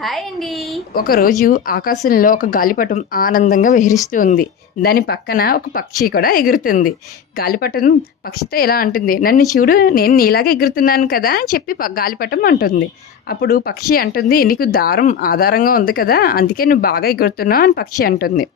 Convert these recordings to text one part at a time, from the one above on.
Hi అండి. ఒకరోజు ఆకాశంలో ఒక గాలిపటం ఆనందంగా విహరిస్తూ ఉంది. దాని పక్కన ఒక పక్షి కూడా ఎగురుతుంది. గాలిపటం పక్షితో ఎలా అంటుంది? నన్ను చూడు నేను నీలాగా ఎగురుతున్నాను కదా అని చెప్పి గాలిపటం అంటుంది. అప్పుడు పక్షి అంటుంది నీకు దారం ఆధారంగా ఉంది కదా అందుకే నువ్వు బాగా ఎగురుతున్నావు అని పక్షి అంటుంది.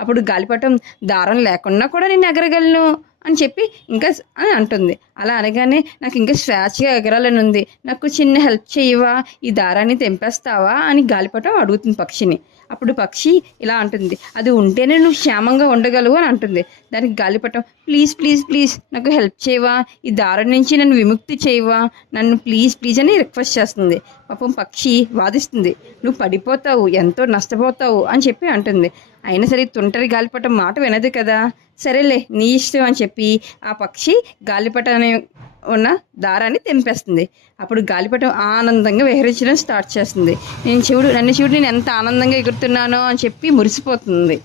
అప్పుడు గాలిపటం దారం లేకుండా కూడా నేను ఎగరగలను. అని చెప్పి ఇంకా అని అంటుంది. అలా అనగానే నాకు ఇంకా స్వేచ్ఛగా ఎగరాలని ఉంది. నాకు చిన్న హెల్ప్ చేయవా ఈ దారాన్ని తెంపేస్తావా? అని గాలిపటం అడుగుతుంది పక్షిని. అప్పుడు పక్షి ఇలా అంటుంది అది ఉంటేనే నువ్వు క్షేమంగా ఉండగలవు అని అంటుంది. దానికి గాలిపటం ప్లీజ్ ప్లీజ్ ప్లీజ్ నాకు హెల్ప్ చేయవా? ఈ దారం నుంచి నన్ను విముక్తి చేయవా? నన్ను ప్లీజ్ ప్లీజ్ అని రిక్వెస్ట్ చేస్తుంది. పాపం పక్షి వాదిస్తుంది నువ్వు పడిపోతావు ఎంతో నష్టపోతావు అని చెప్పి అంటుంది. అయినా సరే తుంటరి గాలిపటం మాట వినదు కదా. సరేలే నీ ఇష్టం అని చెప్పి ఆ పక్షి గాలిపటాన్ని ఉన్న దారాన్ని తెంపేస్తుంది. అప్పుడు గాలిపటం ఆనందంగా విహరించడం స్టార్ట్ చేస్తుంది. నేను చూడు నన్ను చూడు నేను ఎంత ఆనందంగా ఎగురుతున్నానో అని చెప్పి మురిసిపోతుంది.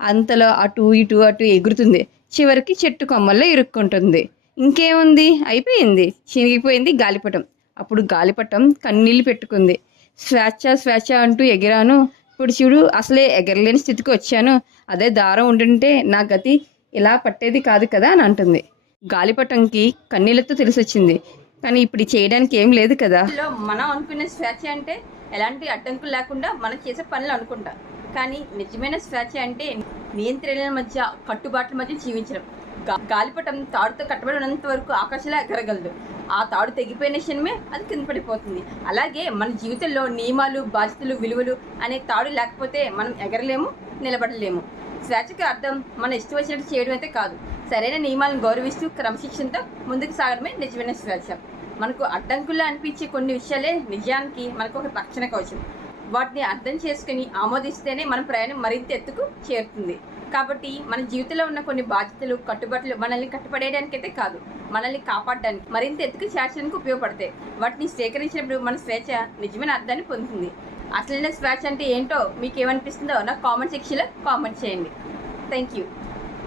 అంతలో అటు ఇటు అటు ఎగురుతుంది. చివరికి చెట్టు కొమ్మల్లో ఇరుక్కుంటుంది. ఇంకేముంది? అయిపోయింది. చినిగిపోయింది గాలిపటం. అప్పుడు గాలిపటం కన్నీళ్ళు పెట్టుకుంది. స్వేచ్ఛ స్వేచ్ఛ అంటూ ఎగిరాను. ఇప్పుడు చూడు అసలే ఎగరలేని స్థితికి వచ్చాను. అదే దారం ఉంటుంటే నా గతి ఇలా పట్టేది కాదు కదా అని అంటుంది. గాలిపటంకి కన్నీళ్ళతో తెలిసొచ్చింది. కానీ ఇప్పుడు చేయడానికి ఏం లేదు కదా. మనం అనుకున్న స్వేచ్ఛ అంటే ఎలాంటి అడ్డంకులు లేకుండా మనం చేసే పనులు అనుకుంటా. కానీ నిజమైన స్వేచ్ఛ అంటే నియంత్రణల మధ్య కట్టుబాట్ల మధ్య జీవించడం. గాలిపటం తాడుతో కట్టబడి ఉన్నంత వరకు ఆకాశంలో ఎగరగలదు. ఆ తాడు తెగిపోయిన క్షణమే అది కింద పడిపోతుంది. అలాగే మన జీవితంలో నియమాలు బాధ్యతలు విలువలు అనే తాడు లేకపోతే మనం ఎగరలేము నిలబడలేము. స్వేచ్ఛకి అర్థం మన ఇష్టం వచ్చినట్టు చేయడం అయితే కాదు. సరైన నియమాలను గౌరవిస్తూ క్రమశిక్షణతో ముందుకు సాగడమే నిజమైన స్వేచ్ఛ మనకు అడ్డంకుల్లో అనిపించే కొన్ని విషయాలే నిజానికి మనకు ఒక రక్షణ కవచం. వాటిని అర్థం చేసుకుని ఆమోదిస్తేనే మన ప్రయాణం మరింత ఎత్తుకు చేరుతుంది. కాబట్టి మన జీవితంలో ఉన్న కొన్ని బాధ్యతలు కట్టుబాట్లు మనల్ని కట్టుపడేయడానికైతే కాదు మనల్ని కాపాడడానికి మరింత ఎత్తుకు చేర్చడానికి ఉపయోగపడతాయి. వాటిని స్వీకరించినప్పుడు మన స్వేచ్ఛ నిజమైన అర్థాన్ని పొందుతుంది. అసలైన స్వేచ్ఛ అంటే ఏంటో మీకు ఏమనిపిస్తుందో నాకు కామెంట్ సెక్షన్లో కామెంట్ చేయండి. Thank you